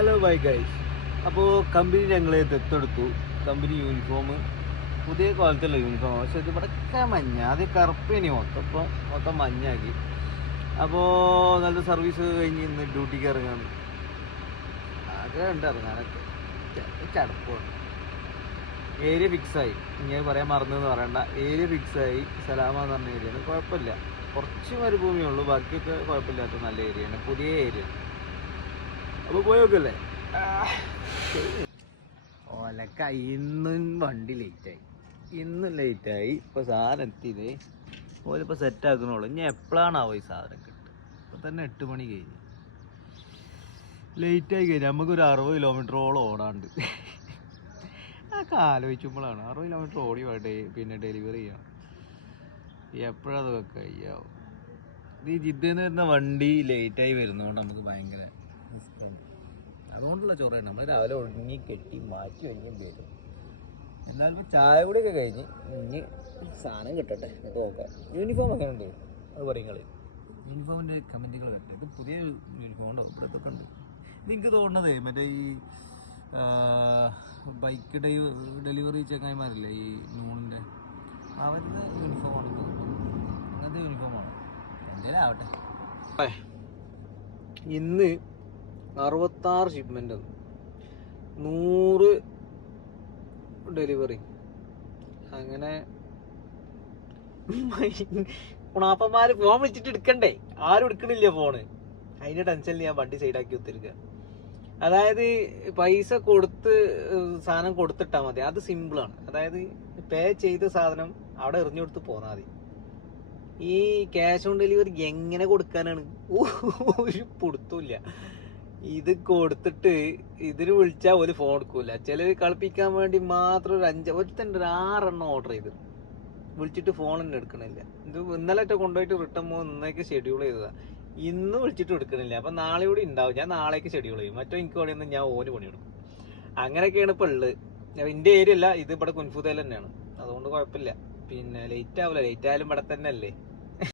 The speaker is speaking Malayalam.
ഹലോ ബൈ ഗൈസ് അപ്പോൾ കമ്പനി ഞങ്ങളെ ദത്തെടുത്തു. കമ്പനി യൂണിഫോം പുതിയ ക്വാളിറ്റിയുള്ള യൂണിഫോം പക്ഷെ ഇത് ഇവിടെയൊക്കെ മഞ്ഞ. അത് കറുപ്പേനി മൊത്തം. ഇപ്പോൾ മൊത്തം മഞ്ഞാക്കി. അപ്പോൾ നല്ല സർവീസ് കഴിഞ്ഞ് ഇന്ന് ഡ്യൂട്ടിക്ക് ഇറങ്ങാണ്. ആകെ ഉണ്ട് ഇറങ്ങാനൊക്കെ. ചടപ്പാണ്. ഏരിയ ഫിക്സായി ഇങ്ങനെ പറയാൻ മറന്നെന്ന് പറയണ്ട. ഏരിയ ഫിക്സായി സലാമ എന്ന് പറഞ്ഞ ഏരിയയാണ് കുഴപ്പമില്ല. കുറച്ച് മരുഭൂമിയേ ഉള്ളൂ. ബാക്കിയൊക്കെ കുഴപ്പമില്ലാത്ത നല്ല ഏരിയയാണ് പുതിയ ഏരിയ അപ്പോൾ പോയി നോക്കല്ലേ? ഓലക്ക ഇന്നും വണ്ടി ലേറ്റായി ഇന്നും ലേറ്റായി ഇപ്പൊ സാധനം എത്തിയത് ഓലിപ്പോ സെറ്റ് ആക്കണുള്ളൂ ഇനി എപ്പോഴാണാവോ ഈ സാധനം കിട്ടുക? ഇപ്പൊ തന്നെ എട്ട് മണി കഴിഞ്ഞു. ലേറ്റായി കഴിഞ്ഞു. നമുക്കൊരു അറുപത് കിലോമീറ്ററോളം ഓടാണ്ട് അതൊക്കെ ആലോചിക്കുമ്പോഴാണ്. അറുപത് കിലോമീറ്റർ ഓടി വേണ്ടേ പിന്നെ ഡെലിവറി ചെയ്യണം. എപ്പോഴതൊക്കെ കഴിയാവും? ഇത് ഈ ജിദ്ദന്ന് വരുന്ന വണ്ടി ലേറ്റായി വരുന്നതുകൊണ്ട് നമുക്ക് ഭയങ്കര അതുകൊണ്ടുള്ള ചോറ് നമ്മൾ രാവിലെ ഒടുങ്ങി കെട്ടി മാറ്റി കഴിഞ്ഞും വരും എന്നാലും ഇപ്പോൾ ചായ കൂടിയൊക്കെ കഴിഞ്ഞ് ഇനി സാധനം കിട്ടട്ടെ എന്നിട്ട് നോക്കാം. യൂണിഫോം ഒക്കെ ഉണ്ട് അത് പറയുങ്ങൾ യൂണിഫോമിന്റെ കമന്റുകൾ വരട്ടെ ഇത് പുതിയ യൂണിഫോം ഉണ്ടോ? ഇവിടെ ഇതൊക്കെ ഉണ്ട്. എനിക്ക് തോന്നുന്നത് മറ്റേ ഈ ബൈക്ക് ഡെലിവറി ചങ്ങായിമാരില്ലേ ഈ നൂണിന്റെ അവരുടെ യൂണിഫോമാണ് അങ്ങനത്തെ യൂണിഫോമാണ് എന്തേലും ആവട്ടെ. ഇന്ന് അറുപത്താറ് ഷിപ്മെന്റ് നൂറ് ഡെലിവറി അങ്ങനെ ഉണാപ്പന്മാര് ഫോൺ വിളിച്ചിട്ട് എടുക്കണ്ടേ? ആരും എടുക്കണില്ല ഫോണ് അതിന്റെ ടെൻഷനിൽ ഞാൻ വണ്ടി സൈഡാക്കി ഒത്തിരിക്കുക അതായത് പൈസ കൊടുത്ത് സാധനം കൊടുത്തിട്ടാ മതി. അത് സിമ്പിളാണ് അതായത് പേ ചെയ്ത സാധനം അവിടെ എറിഞ്ഞു കൊടുത്ത് പോന്നാൽ മതി. ഈ ക്യാഷ് ഓൺ ഡെലിവറി എങ്ങനെ കൊടുക്കാനാണ്? ഒരു പിടുത്തമില്ല ഇത് കൊടുത്തിട്ട് ഇതിന് വിളിച്ചാൽ ഒരു ഫോൺ എടുക്കൂല. ചിലർ കളിപ്പിക്കാൻ വേണ്ടി മാത്രം ഒരു അഞ്ച് ഒരുത്തന്റെ ഒരു ആറെണ്ണം ഓർഡർ ചെയ്തു. വിളിച്ചിട്ട് ഫോൺ തന്നെ എടുക്കണില്ല. ഇത് ഇന്നലെ കൊണ്ടുപോയിട്ട് റിട്ടേൺ പോകുന്ന ഇന്നേക്ക് ഷെഡ്യൂൾ ചെയ്തതാ. ഇന്ന് വിളിച്ചിട്ട് എടുക്കണില്ല. അപ്പൊ നാളെ കൂടി ഉണ്ടാവും. ഞാൻ നാളേക്ക് ഷെഡ്യൂൾ ചെയ്യും. മറ്റോ എനിക്ക് പണിയൊന്നും ഞാൻ ഓന് പണിയെടുക്കും അങ്ങനെയൊക്കെയാണ് ഇപ്പൊ ഉള്ളത്. എന്റെ ഏരിയ അല്ല. ഇത് ഇവിടെ കുൻഫുതയിൽ തന്നെയാണ് അതുകൊണ്ട് കുഴപ്പമില്ല. പിന്നെ ലേറ്റ് ആവില്ല ലേറ്റ് ആയാലും ഇവിടെ തന്നെ അല്ലേ